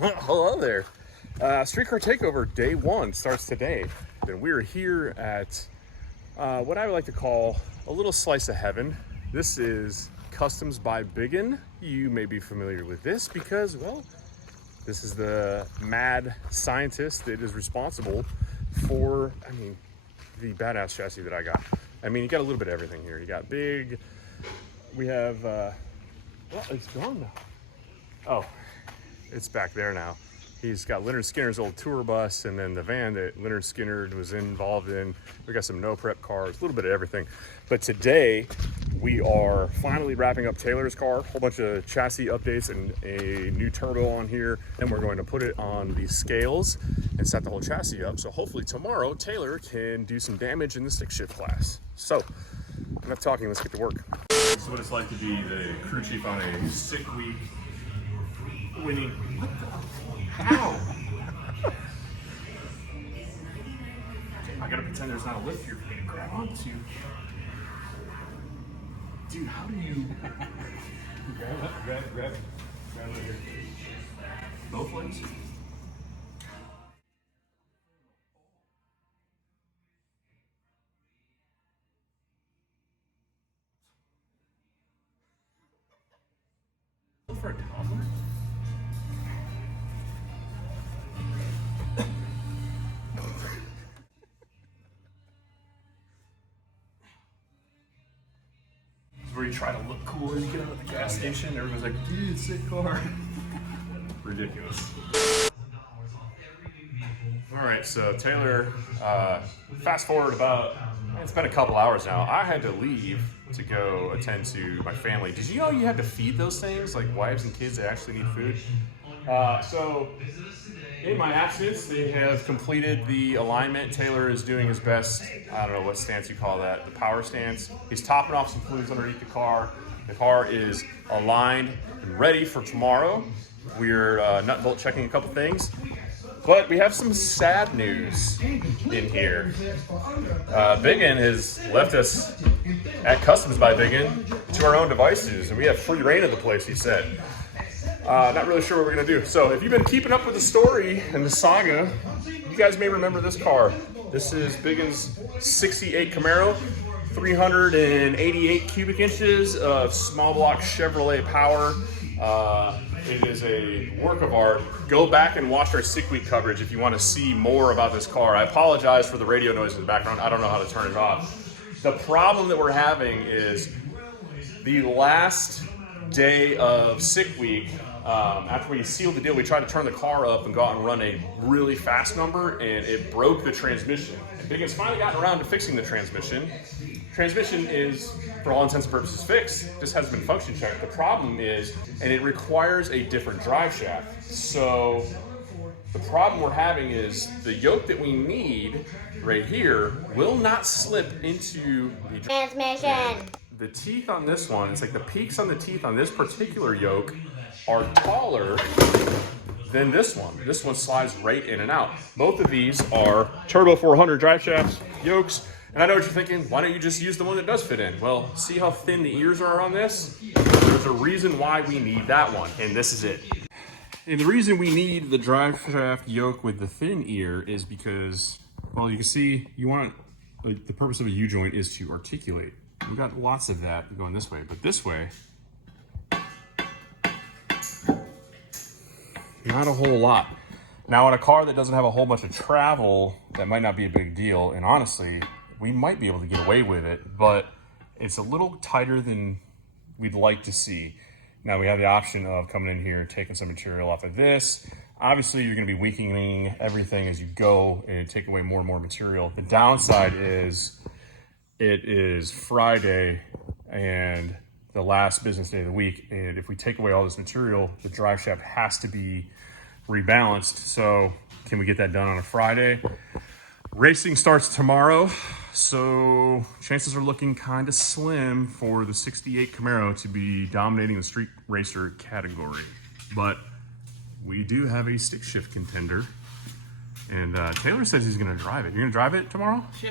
Hello there. Street Car Takeover Day 1 starts today. And we're here at what I would like to call a little slice of heaven. This is Customs by Biggin. You may be familiar with this because, well, this is the mad scientist that is responsible for, the badass chassis that I got. You got a little bit of everything here. You got big, we have, well, it's gone now. Oh, it's back there now. He's got Leonard Skinner's old tour bus and then the van that Leonard Skinner was involved in. We got some no prep cars, a little bit of everything. But today we are finally wrapping up Taylor's car, a whole bunch of chassis updates and a new turbo on here. Then we're going to put it on the scales and set the whole chassis up. So hopefully tomorrow Taylor can do some damage in the stick shift class. So enough talking, let's get to work. This is what it's like to be the crew chief on a sick week. Winning. What the? How? I gotta pretend there's not a lift here for me to grab onto. Dude, how do you grab it here? Both legs? For a toddler? Where you try to look cool as you get out of the gas station. Everyone's like, dude, sick car. Ridiculous. All right, so Taylor, fast forward about, it's been a couple hours now. I had to leave to go attend to my family. Did you know you had to feed those things, like wives and kids that actually need food? So in my absence, they have completed the alignment. Taylor is doing his best, I don't know what stance you call that, the power stance. He's topping off some fluids underneath the car. The car is aligned and ready for tomorrow. We're nut and bolt checking a couple things, but we have some sad news in here. Biggin has left us at Customs by Biggin to our own devices, and we have free reign of the place, he said. Not really sure what we're gonna do. So if you've been keeping up with the story and the saga, you guys may remember this car. This is Biggin's 68 Camaro, 388 cubic inches of small block Chevrolet power. It is a work of art. Go back and watch our sick week coverage if you want to see more about this car. I apologize for the radio noise in the background. I don't know how to turn it off. The problem that we're having is the last day of sick week, after we sealed the deal, we tried to turn the car up and go out and run a really fast number, and it broke the transmission. And Biggin's finally gotten around to fixing the transmission. Transmission is, for all intents and purposes, fixed. Just hasn't been function checked. The problem is, and it requires a different drive shaft. So the problem we're having is the yoke that we need right here will not slip into the transmission. The teeth on this one, it's like the peaks on the teeth on this particular yoke are taller than this one. This one slides right in and out. Both of these are Turbo 400 drive shafts, yokes, and I know what you're thinking, why don't you just use the one that does fit in? Well, see how thin the ears are on this? There's a reason why we need that one, and this is it. And the reason we need the drive shaft yoke with the thin ear is because, well, you can see, you want, like, the purpose of a U-joint is to articulate. We've got lots of that going this way, but this way, not a whole lot. Now, on a car that doesn't have a whole bunch of travel, that might not be a big deal, and honestly, we might be able to get away with it, but it's a little tighter than we'd like to see. Now, we have the option of coming in here, taking some material off of this. Obviously, you're gonna be weakening everything as you go and take away more and more material. The downside is, it is Friday and the last business day of the week, and if we take away all this material, the drive shaft has to be rebalanced. So can we get that done on a Friday? Racing starts tomorrow, so chances are looking kind of slim for the 68 Camaro to be dominating the street racer category. But we do have a stick shift contender, and Taylor says he's gonna drive it. You're gonna drive it tomorrow? Yeah,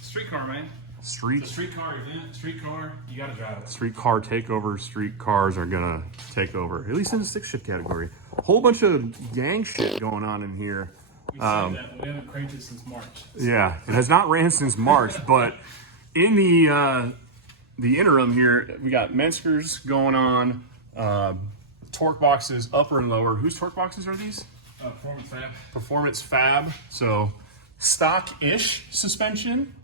street car, man. Street car event, street car, you gotta drive it. Street Car Takeover. Street cars are gonna take over, at least in the stick shift category. Whole bunch of gang shit going on in here. We say that, but we haven't cranked it since March. Yeah, it has not ran since March, but in the interim here, we got Menskers going on, torque boxes, upper and lower. Whose torque boxes are these? Performance Fab. Performance Fab. So stock-ish suspension.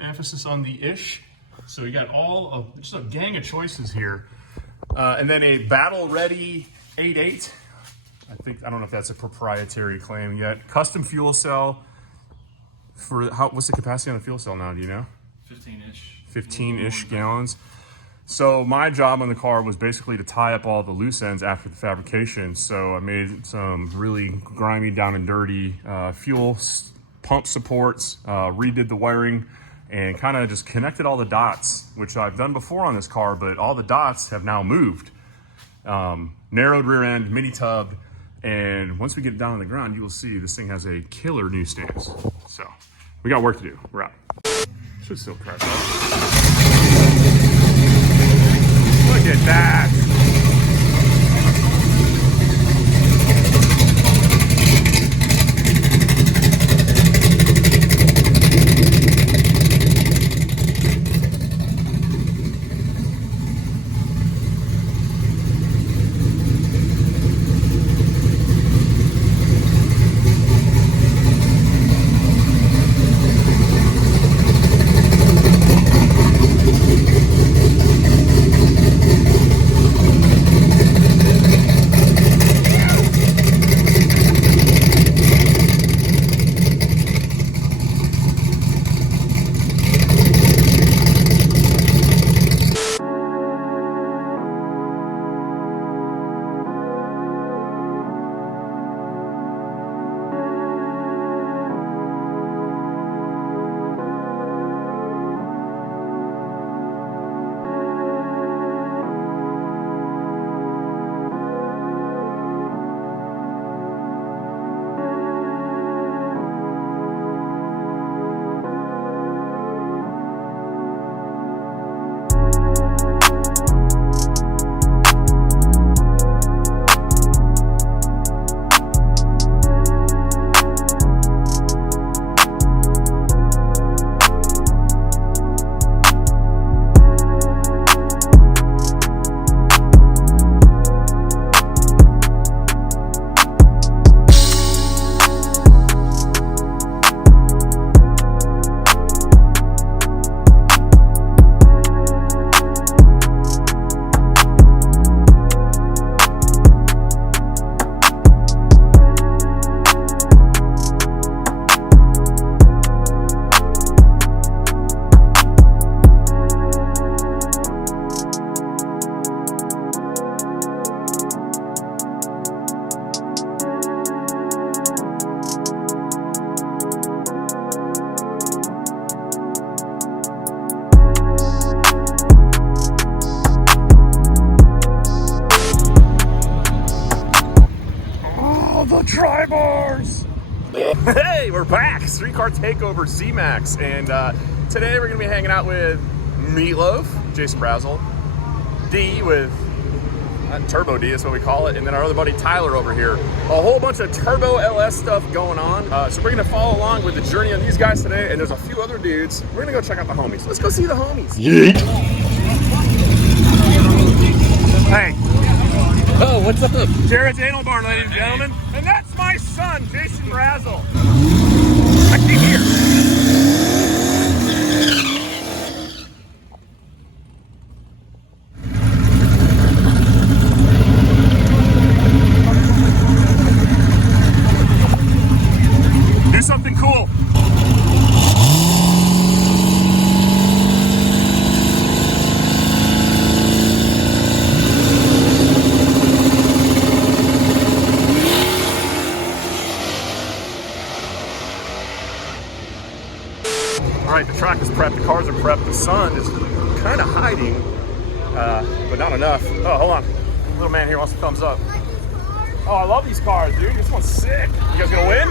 Emphasis on the ish. So you got just a gang of choices here. And then a battle ready 8.8. I don't know if that's a proprietary claim yet. Custom fuel cell for what's the capacity on the fuel cell now? Do you know? 15-ish. 15-ish gallons. So my job on the car was basically to tie up all the loose ends after the fabrication. So I made some really grimy, down and dirty fuel pump supports, redid the wiring, and kind of just connected all the dots, which I've done before on this car, but all the dots have now moved. Narrowed rear end, mini tubbed, and once we get it down on the ground, you will see this thing has a killer new stance. So we got work to do. We're out. Should still crash out. Look at that. The tri-bars! Hey, we're back! Street Car Takeover C-Max. And today we're going to be hanging out with Meatloaf, Jason Brazel, D with Turbo D, is what we call it, and then our other buddy Tyler over here. A whole bunch of Turbo LS stuff going on. So we're going to follow along with the journey of these guys today, and there's a few other dudes. We're going to go check out the homies. Let's go see the homies. Yeet! Hey! Oh, what's up? Jared's Anal Barn, ladies and gentlemen. And that's my son, Jason Brazel. I can hear. Do something cool. All right, the track is prepped, the cars are prepped, the sun is kind of hiding, but not enough. Oh, hold on. Little man here wants a thumbs up. Oh, I love these cars, dude. This one's sick. You guys gonna win?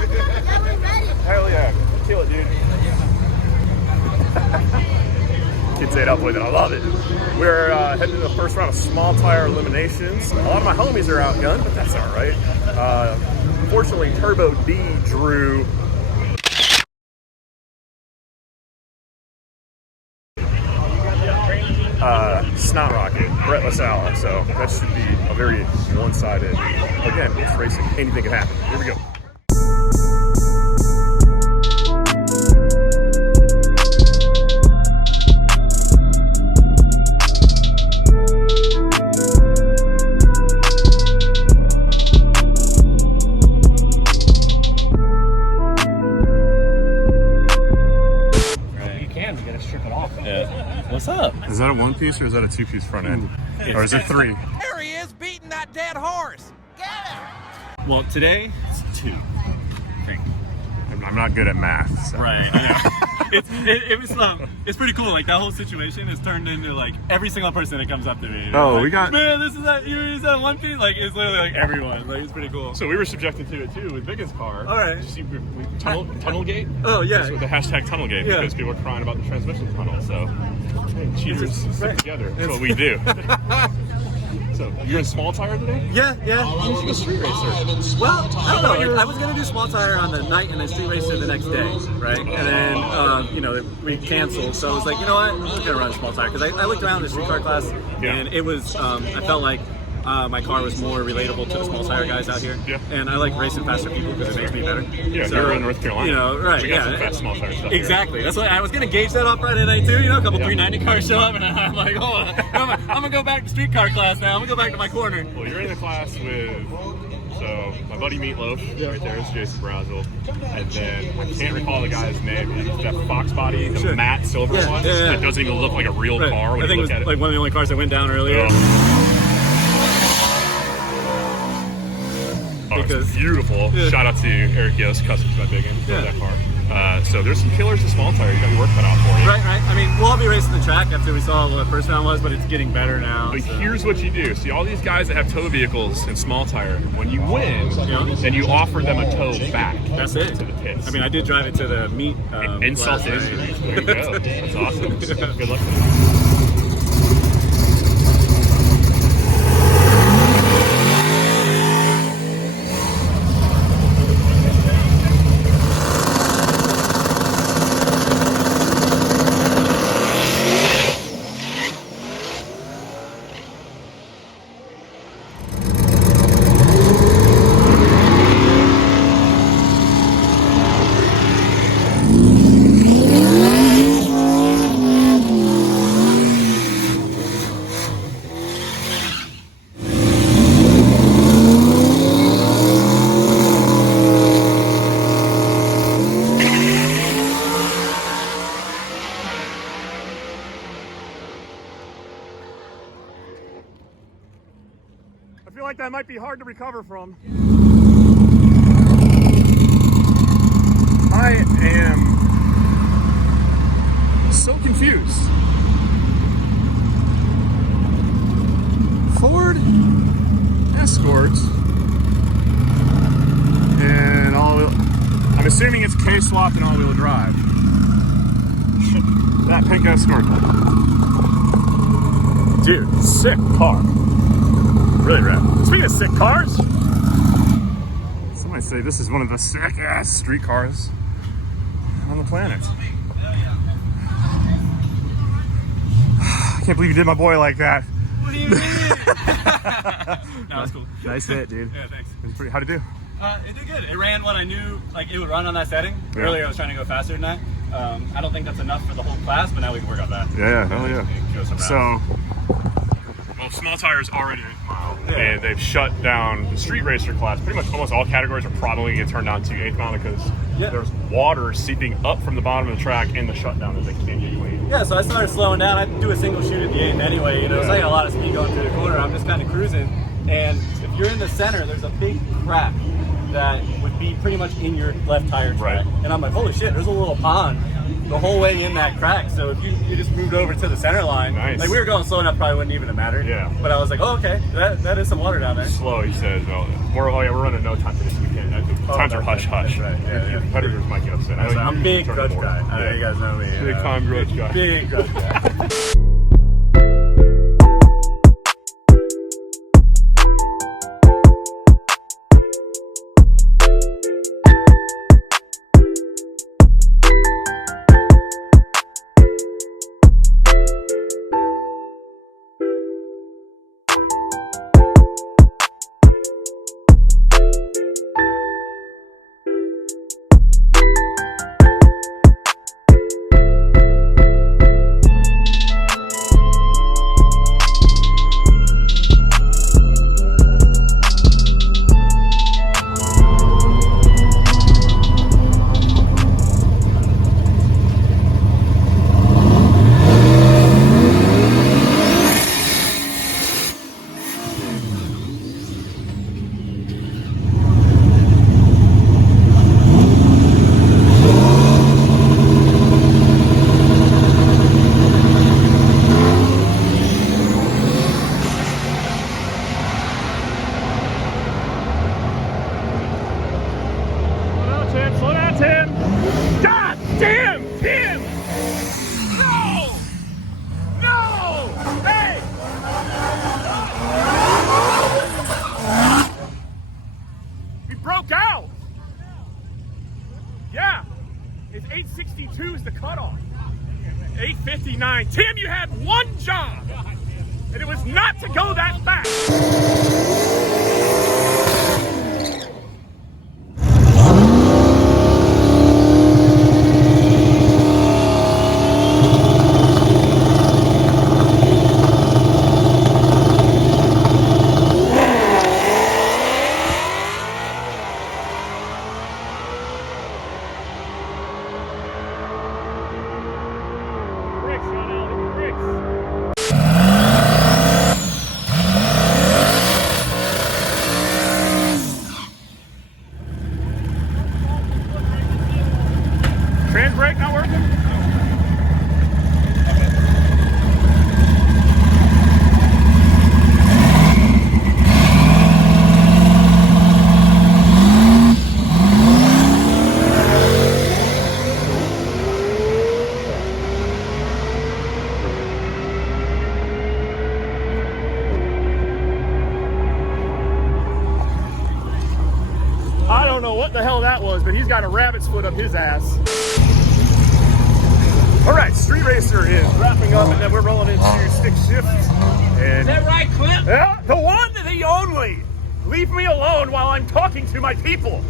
Hell yeah. Kill it, dude. Kids ate up with it. I love it. We're heading to the first round of small tire eliminations. A lot of my homies are outgunned, but that's all right. Unfortunately, Turbo D drew Snot Rocket, Brett LaSalle, so that should be a very one-sided. Again, it's racing. Anything can happen. Here we go. What's up? Is that a one-piece or is that a two-piece front end? Or is it three? There he is, beating that dead horse. Get him! Well, today it's 2. I think. I'm not good at math. So. Right. I know. It's pretty cool. Like that whole situation has turned into like every single person that comes up to me. Oh, like, we got. Man, this is that. You use that one piece. Like it's literally like everyone. Like it's pretty cool. So we were subjected to it too with Biggins' car. All right. Did you see tunnel gate? Oh yeah. With the hashtag tunnel gate because people are crying about the transmission tunnel. So hey, cheaters stick together. That's what we do. So you're in small tire today? Yeah. Why weren't you a street racer? Well, I don't know. I was gonna do small tire on the night and then street racer the next day, right? And then we canceled. So I was like, you know what? I'm just gonna run small tire because I looked around the street car class and it was. I felt like my car was more relatable to the small tire guys out here. Yeah. And I like racing faster people because it makes me better. Yeah, so, you're in North Carolina. You know, right? We got some fast small tire stuff. Exactly. That's what I was gonna gauge that off Friday night too. You know, a couple 390 cars show up, and I'm like, hold on, I'm gonna go back to street car class now. I'm gonna go back to my corner. Well, you're in the class with. So my buddy Meatloaf, right there is Jason Brazel, and then I can't recall the guy's name. It's that Fox body, the matte silver one. That doesn't even look like a real car when you look at it. Like one of the only cars that went down earlier. Oh, it's beautiful. Yeah. Shout out to Eric Yost, Customs by Biggins, love that car. So there's some killers in small tire. You got your work cut out for you. Right. I mean, we'll all be racing the track after we saw what the first round was, but it's getting better now. But here's what you do. See, all these guys that have tow vehicles in small tire, when you win, then you offer them a tow back. That's it. To the pits. I mean, I did drive it to the meet. Insult to injury. There you go. That's awesome. Good luck. I feel like that might be hard to recover from. I am so confused. Ford Escort and I'm assuming it's K-swapped and all-wheel drive. That pink Escort. Dude, sick car. Really rad. Speaking of sick cars, somebody say this is one of the sick-ass street cars on the planet. I can't believe you did my boy like that. What do you mean? No, it's cool. Nice hit, dude. Yeah, thanks. How'd it do? It did good. It ran what I knew like it would run on that setting. Yeah. Earlier I was trying to go faster than that. I don't think that's enough for the whole class, but now we can work on that. Yeah, hell yeah. Go some So, rounds. well, small tires already and they've shut down the street racer class. Pretty much almost all categories are probably going to get turned on to 8th mile because there's water seeping up from the bottom of the track in the shutdown that they can't get clean. Yeah, so I started slowing down. I do a single shoot at the 8th anyway, you know, so I got a lot of speed going through the corner. I'm just kind of cruising. And if you're in the center, there's a big crack that would be pretty much in your left tire track. Right. And I'm like, holy shit, there's a little pond the whole way in that crack. So if you just moved over to the center line, nice. Like we were going slow enough, probably wouldn't even have mattered. Yeah. But I was like, oh, okay, that is some water down there. Slow, he says. Oh, we're running no time for this weekend. Times are hush hush. That's right. Your competitors might get upset. I'm a big turn grudge more. guy. I know you guys know me. Big time grudge guy. Big grudge guy. Slow down, Tim. God damn, Tim! No! No! Hey! We broke out. Yeah. It's 8:62 is the cutoff. 8:59. Tim, you had one job, and it was not to go that fast. Trans brake not working? I don't know what the hell that was, but he's got a rabbit's foot up his ass. All right, Street Racer is wrapping up, and then we're rolling into stick shift. And Is that right, Clip? yeah, the one, the only. Leave me alone while I'm talking to my people.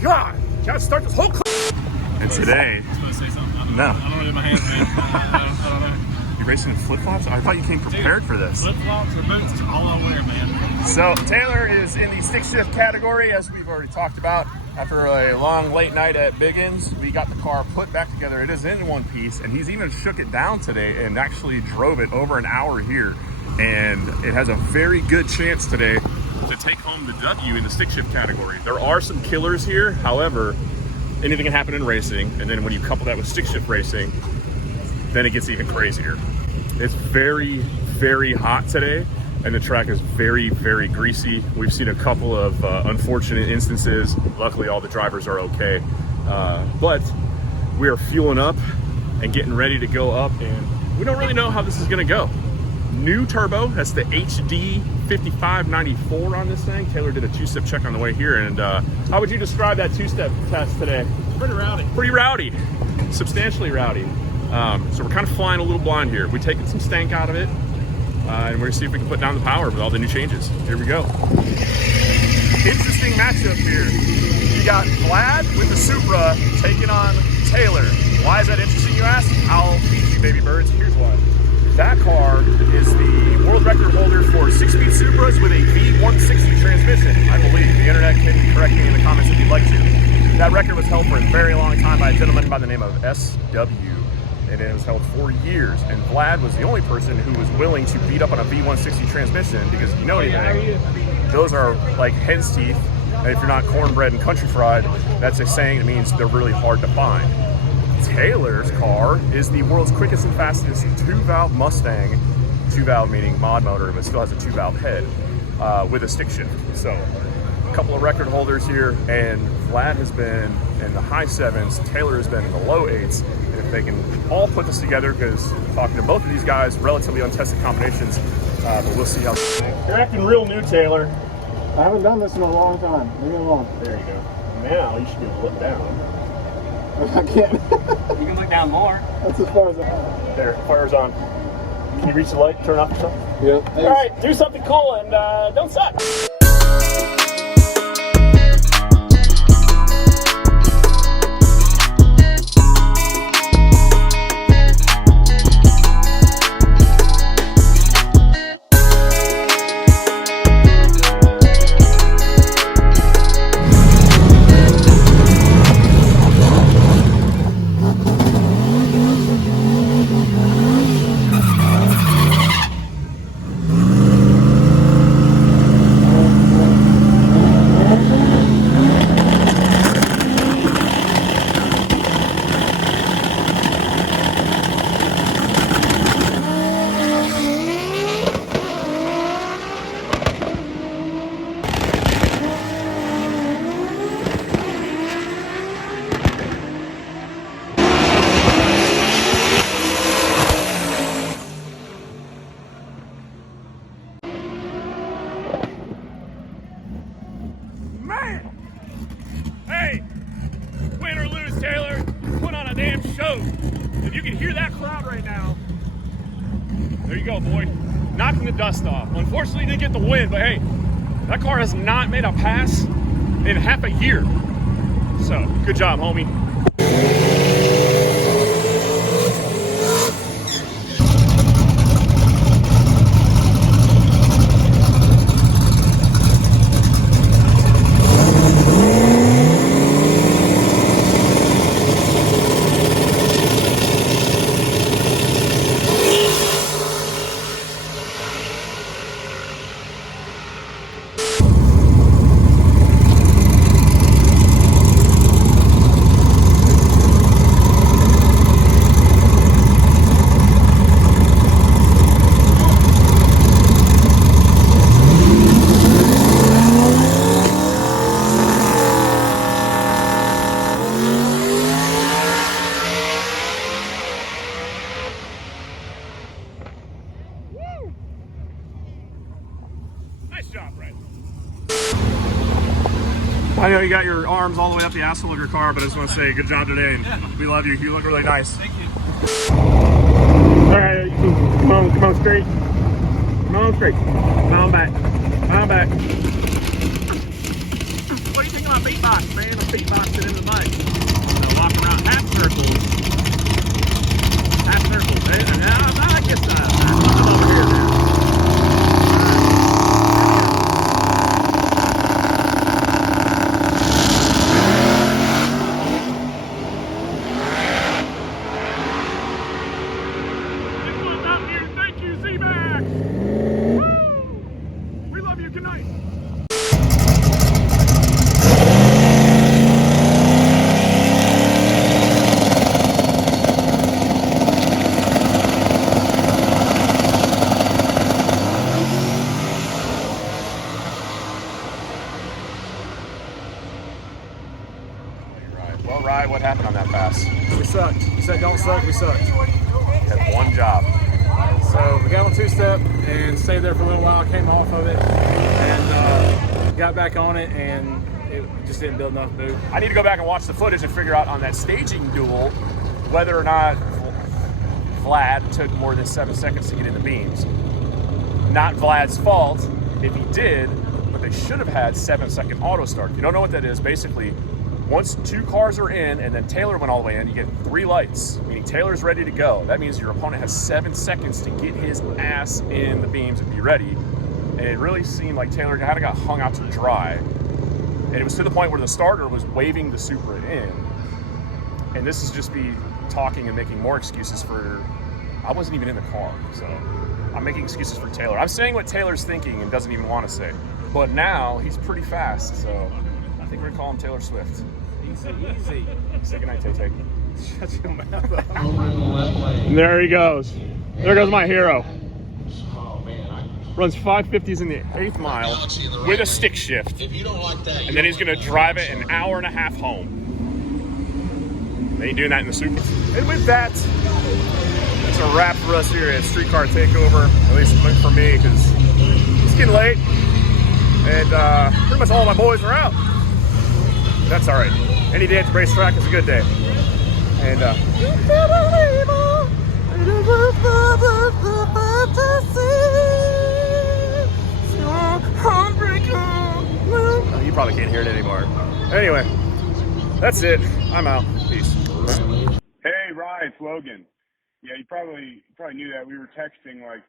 God, gotta start this whole clip. And today, I was going to say something. No. I don't know it in my hands, man. I don't know. you're racing in flip-flops? I thought you came prepared for this. Flip-flops or boots, all I wear, man. So Taylor is in the stick shift category, as we've already talked about. After a long late night at Biggins, we got the car put back together. It is in one piece, and he's even shook it down today and actually drove it over an hour here. And it has a very good chance today to take home the W in the stick shift category. There are some killers here. However, anything can happen in racing. And then when you couple that with stick shift racing, then it gets even crazier. It's very, very hot today. And the track is very, very greasy. We've seen a couple of unfortunate instances. Luckily, all the drivers are okay. But we are fueling up and getting ready to go up, and we don't really know how this is gonna go. New turbo, that's the HD 5594 on this thing. Taylor did a two-step check on the way here, and how would you describe that two-step test today? Pretty rowdy. Pretty rowdy, substantially rowdy. So we're kind of flying a little blind here. We're taking some stank out of it. And we're gonna see if we can put down the power with all the new changes. Here we go. Interesting matchup here. You got Vlad with the Supra taking on Taylor. Why is that interesting, you ask? I'll feed you, baby birds. Here's why. That car is the world record holder for 6-speed Supras with a V160 transmission, I believe. The internet can correct me in the comments if you'd like to. That record was held for a very long time by a gentleman by the name of SW. And it was held 4 years, and Vlad was the only person who was willing to beat up on a V160 transmission, because if you know anything, those are like hen's teeth, and if you're not cornbread and country fried, that's a saying that means they're really hard to find. Taylor's car is the world's quickest and fastest 2-valve Mustang. 2-valve meaning mod motor, but still has a 2-valve head with a stick shift. So a couple of record holders here, and Vlad has been in the high 7s, Taylor has been in the low 8s. And if they can all put this together, because talking to both of these guys, relatively untested combinations, but we'll see how. You're acting real new, Taylor. I haven't done this in a long time. Leave me alone. There you go. Now you should be able to look down. I can't. You can look down more. That's as far as There, fire's on. Can you reach the light, turn off or something? Yeah. All right, do something cool and don't suck. Man! Hey! Win or lose, Taylor, put on a damn show. If you can hear that crowd right now, there you go, boy. Knocking the dust off. Unfortunately, you didn't get the win, but hey, that car has not made a pass in half a year. So, good job, homie. Nice job, Brad. I know you got your arms all the way up the asshole of your car, but I just want to say good job today, and we love you. You look really nice. Thank you. All right, come on straight. Come on straight. Come on back. Come on back. What do you think about beatbox, man? I'm beatboxing in the mud. So walk around half circles. Half circles, man. And now I guess I'm over here now. Well, Ryan, what happened on that pass? We sucked. You said don't suck, we sucked. You had one job. So we got on two-step and stayed there for a little while, came off of it, and got back on it, and it just didn't build enough boot. I need to go back and watch the footage and figure out on that staging duel whether or not Vlad took more than 7 seconds to get in the beams. Not Vlad's fault if he did, but they should have had 7-second auto start. If you don't know what that is, basically, once 2 cars are in and then Taylor went all the way in, you get 3 lights, meaning Taylor's ready to go. That means your opponent has 7 seconds to get his ass in the beams and be ready. And it really seemed like Taylor kind of got hung out to dry. And it was to the point where the starter was waving the Supra in. And this is just me talking and making more excuses for, I wasn't even in the car. So I'm making excuses for Taylor. I'm saying what Taylor's thinking and doesn't even want to say. But now he's pretty fast, so I think we're gonna call him Taylor Swift. Easy, easy. Say goodnight, Tay Tay. Shut your mouth up. And there he goes. There goes my hero. Runs 550s in the 8th mile with a stick shift. And then he's going to drive it an hour and a half home. They ain't doing that in the super. And with that, that's a wrap for us here at Street Car Takeover. At least for me, because it's getting late. And pretty much all my boys are out. That's all right. Any day at the racetrack is a good day. And you probably can't hear it anymore. Anyway, that's it. I'm out. Peace. Hey, Ryan, it's Logan. Yeah, you probably knew that. We were texting like,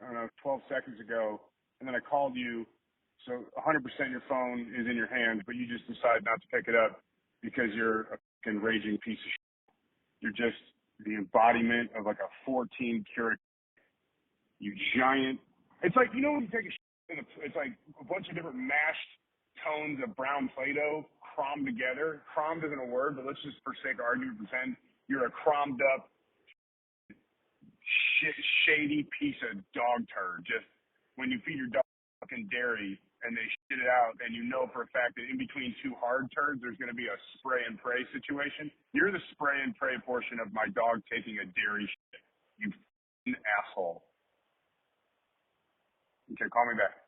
I don't know, 12 seconds ago, and then I called you. So 100% your phone is in your hands, but you just decided not to pick it up because you're a fucking raging piece of shit. You're just the embodiment of like a 14 karat. You giant. It's like, you know when you take a shit and it's like a bunch of different mashed tones of brown Play-Doh crammed together. Crammed isn't a word, but let's just for sake of argument pretend you're a crammed up shady piece of dog turd. Just when you feed your dog fucking dairy and they shit it out, and you know for a fact that in between two hard turds, there's going to be a spray and pray situation. You're the spray and pray portion of my dog taking a dairy shit. You fucking asshole. Okay, call me back.